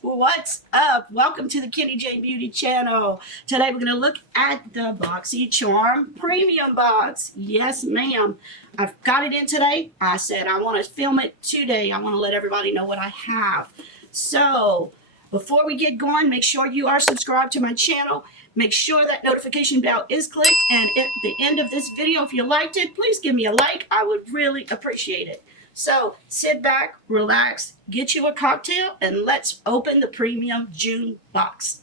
What's up? Welcome to the Kendy J Beauty channel. Today we're going to look at the Boxycharm Premium box. Yes, ma'am. I've got it in today. I said I want to film it today. I want to let everybody know what I have. So, before we get going, make sure you are subscribed to my channel. Make sure that notification bell is clicked. And at the end of this video, if you liked it, please give me a like. I would really appreciate it. So sit back, relax, get you a cocktail, and let's open the Premium June box.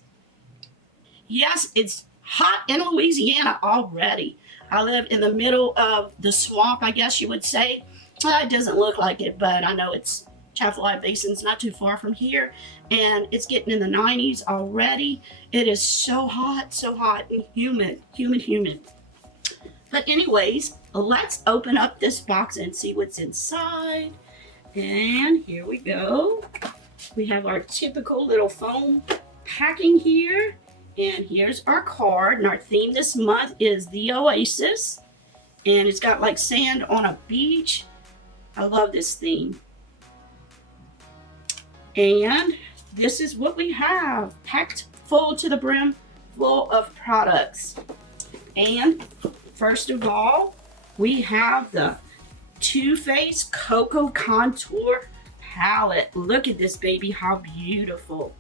Yes, it's hot in Louisiana already. I live in the middle of the swamp, I guess you would say. It doesn't look like it, but I know it's Chaffalaya Basin's not too far from here, and it's getting in the 90s already. It is so hot and humid. But anyways, let's open up this box and see what's inside. And here we go. We have our typical little foam packing here. And here's our card. And our theme this month is the Oasis. And it's got like sand on a beach. I love this theme. And this is what we have. Packed full to the brim, full of products. And first of all, we have the Too Faced Cocoa Contour Palette. Look at this baby, how beautiful.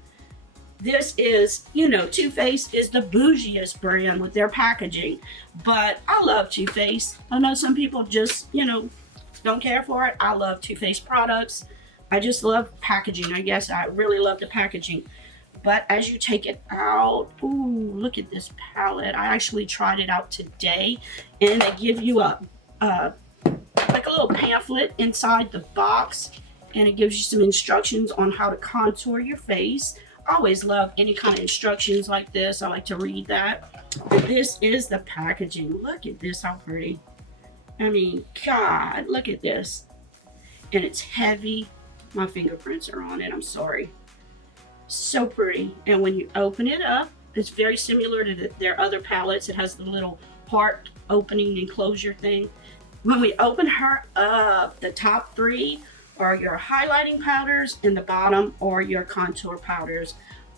This is, you know, Too Faced is the bougiest brand with their packaging. But I love Too Faced. I know some people just, you know, don't care for it. I love Too Faced products. I just love packaging. I guess I really love the packaging. But as you take it out, ooh, look at this palette. I actually tried it out today, and they give you a like a little pamphlet inside the box, and it gives you some instructions on how to contour your face. I always love any kind of instructions like this. I like to read that. But this is the packaging. Look at this, how pretty. I mean, God, look at this. And it's heavy. My fingerprints are on it, I'm sorry. So pretty. And when you open it up, it's very similar to their other palettes. It has the little heart opening and closure thing. When we open her up, the top three are your highlighting powders, and the bottom are your contour powders.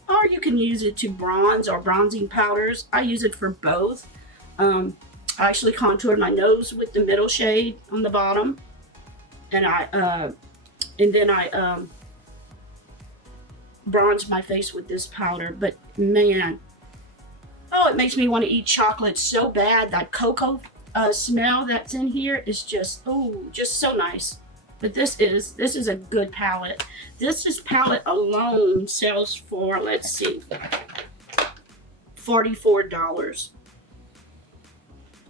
Or you can use it to bronze or bronzing powders. I use it for both. I actually contoured my nose with the middle shade on the bottom, and then I bronze my face with this powder. But man, oh, it makes me want to eat chocolate so bad. That cocoa smell that's in here is just, oh, just so nice. But this is a good palette. This palette alone sells for, let's see, $44.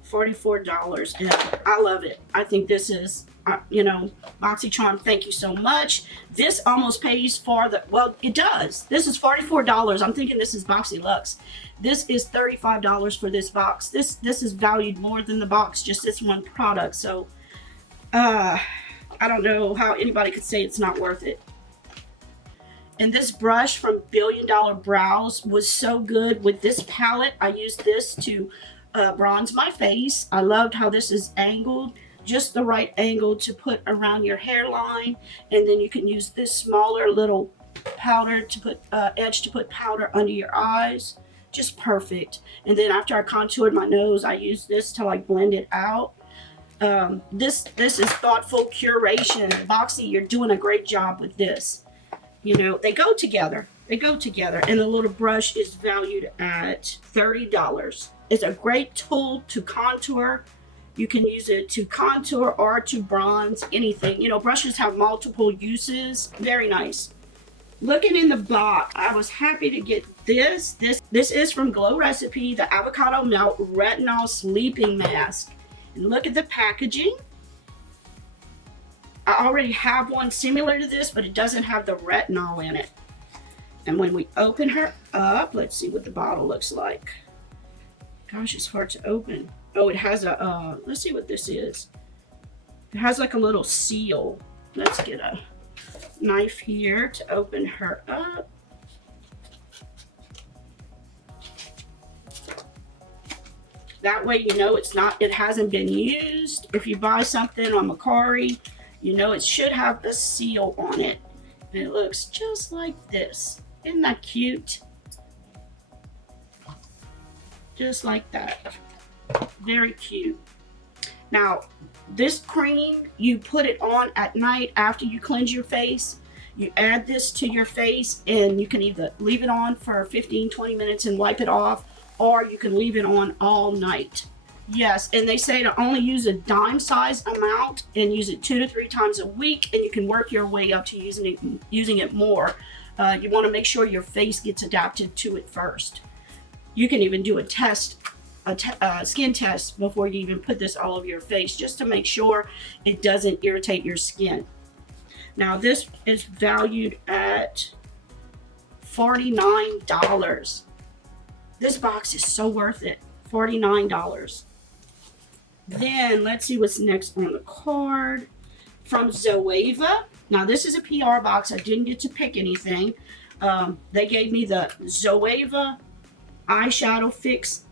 $44, and I love it. I think this is, you know, Boxycharm, thank you so much. This almost pays for the, well, it does. This is $44. I'm thinking this is Boxy Luxe. This is $35 for this box. This is valued more than the box, just this one product. So, I don't know how anybody could say it's not worth it. And this brush from Billion Dollar Brows was so good with this palette. I used this to bronze my face. I loved how this is angled, just the right angle to put around your hairline, and then you can use this smaller little powder to put edge to put powder under your eyes. Just perfect. And then after I contoured my nose, I used this to like blend it out. This is thoughtful curation. Boxy, you're doing a great job with this. You know, they go together. And the little brush is valued at $30. It's a great tool to contour. You can use it to contour or to bronze, anything. You know, brushes have multiple uses. Very nice. Looking in the box, I was happy to get this. This is from Glow Recipe, the Avocado Melt Retinol Sleeping Mask. And look at the packaging. I already have one similar to this, but it doesn't have the retinol in it. And when we open her up, let's see what the bottle looks like. Gosh, it's hard to open. Oh, it has a, let's see what this is. It has like a little seal. Let's get a knife here to open her up. That way you know it hasn't been used. If you buy something on Macari, you know it should have the seal on it. And it looks just like this. Isn't that cute? Just like that. Very cute. Now, this cream, you put it on at night after you cleanse your face. You add this to your face, and you can either leave it on for 15-20 minutes and wipe it off, or you can leave it on all night. Yes, and they say to only use a dime size amount and use it 2 to 3 times a week, and you can work your way up to using it more. You want to make sure your face gets adapted to it first. You can even do a test, a skin test before you even put this all over your face, just to make sure it doesn't irritate your skin. Now this is valued at $49. This box is so worth it, $49. Then let's see what's next on the card. From ZOEVA. Now this is a PR box. I didn't get to pick anything. They gave me the ZOEVA eyeshadow fix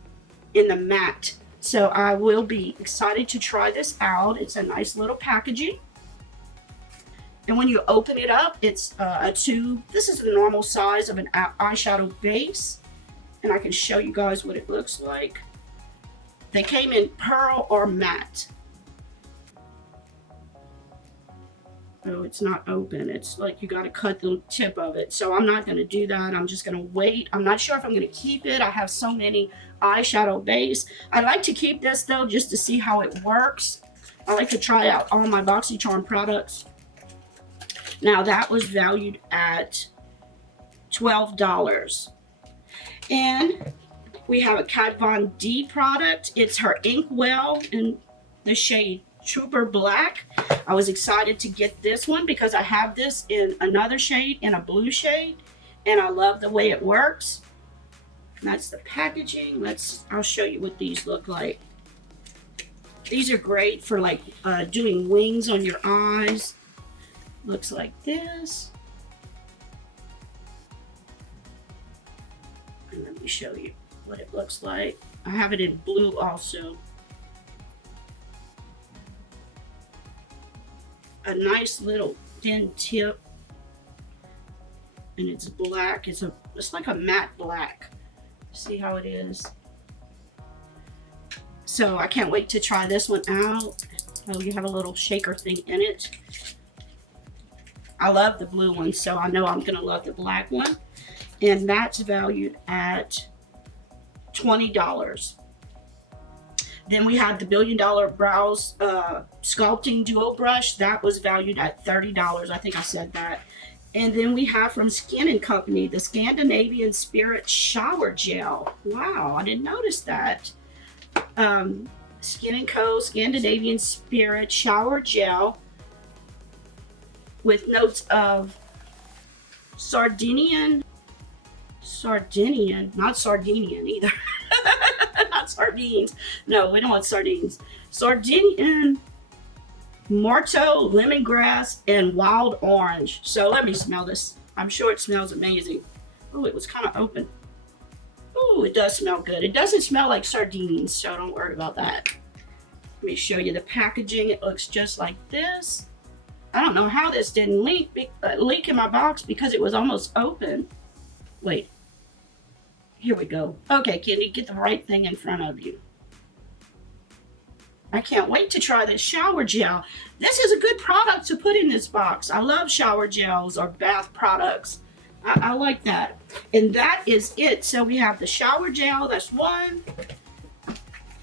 in the matte. So I will be excited to try this out. It's a nice little packaging. And when you open it up, it's a tube. This is the normal size of an eyeshadow base. And I can show you guys what it looks like. They came in pearl or matte. Oh, it's not open. It's like you got to cut the tip of it. So I'm not going to do that. I'm just going to wait. I'm not sure if I'm going to keep it. I have so many eyeshadow base. I like to keep this though, just to see how it works. I like to try out all my Boxycharm products. Now that was valued at $12. And we have a Kat Von D product. It's her Inkwell in the shade Trooper Black. I was excited to get this one because I have this in another shade, in a blue shade, and I love the way it works. And that's the packaging. I'll show you what these look like. These are great for like doing wings on your eyes. Looks like this. And let me show you what it looks like. I have it in blue also. A nice little thin tip, and it's black. It's like a matte black. See how it is? So I can't wait to try this one out. Oh, you have a little shaker thing in it. I love the blue one, so I know I'm gonna love the black one. And that's valued at $20. Then we had the $1 Billion Brows Sculpting Duo Brush. That was valued at $30. I think I said that. And then we have from Skin & Company, the Scandinavian Spirit Shower Gel. Wow, I didn't notice that. Skin & Co. Scandinavian Spirit Shower Gel with notes of Sardinian, not Sardinian either. Not sardines. No, we don't want sardines. Sardinian, Morto, lemongrass, and wild orange. So let me smell this. I'm sure it smells amazing. Oh, it was kind of open. Oh, it does smell good. It doesn't smell like sardines, so don't worry about that. Let me show you the packaging. It looks just like this. I don't know how this didn't leak in my box because it was almost open. Wait. Here we go. Okay, Kendy, get the right thing in front of you. I can't wait to try this shower gel. This is a good product to put in this box. I love shower gels or bath products. I like that. And that is it. So we have the shower gel, that's one.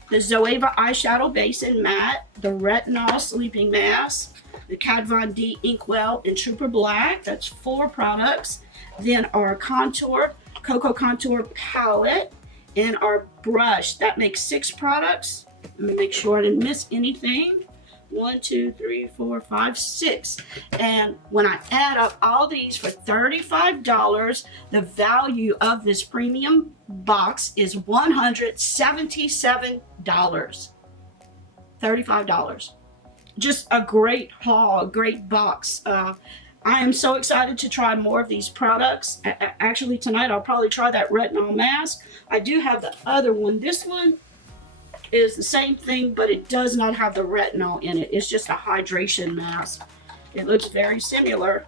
The ZOEVA eyeshadow base in matte. The retinol sleeping mask. The Kat Von D Inkwell in Trooper Black. That's 4 products. Then our Cocoa Contour palette, and our brush. That makes 6 products. Let me make sure I didn't miss anything. 1, 2, 3, 4, 5, 6. And when I add up all these for $35, the value of this premium box is $177. $35. Just a great haul, a great box. I am so excited to try more of these products. Actually, tonight I'll probably try that retinol mask. I do have the other one. This one is the same thing, but it does not have the retinol in it. It's just a hydration mask. It looks very similar.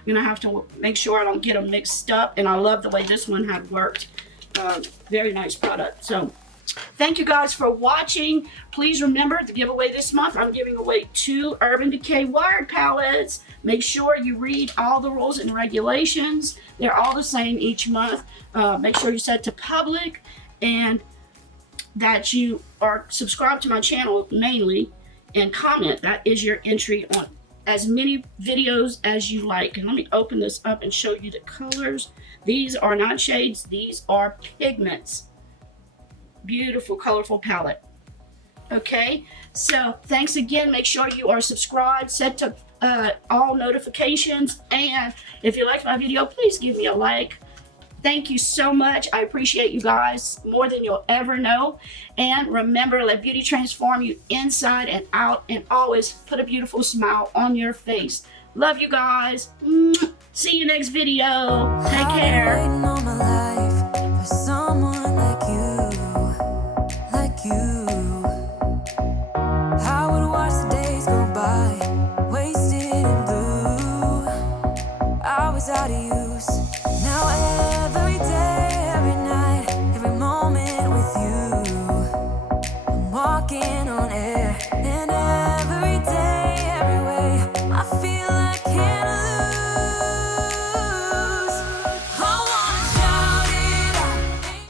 I'm gonna have to make sure I don't get them mixed up. And I love the way this one had worked. Very nice product. So thank you guys for watching. Please remember the giveaway this month. I'm giving away 2 Urban Decay wired palettes. Make sure you read all the rules and regulations. They're all the same each month. Make sure you set to public and that you are subscribed to my channel mainly, and comment. That is your entry on as many videos as you like. And let me open this up and show you the colors. These are not shades, these are pigments. Beautiful, colorful palette. Okay, so thanks again. Make sure you are subscribed, set to all notifications, and if you liked my video, please give me a like. Thank you so much. I appreciate you guys more than you'll ever know. And remember, let beauty transform you inside and out, and always put a beautiful smile on your face. Love you guys. See you next video. Take care. I've been waiting all my life for someone like you. I would watch the days go by, wasted in blue. I was out of you.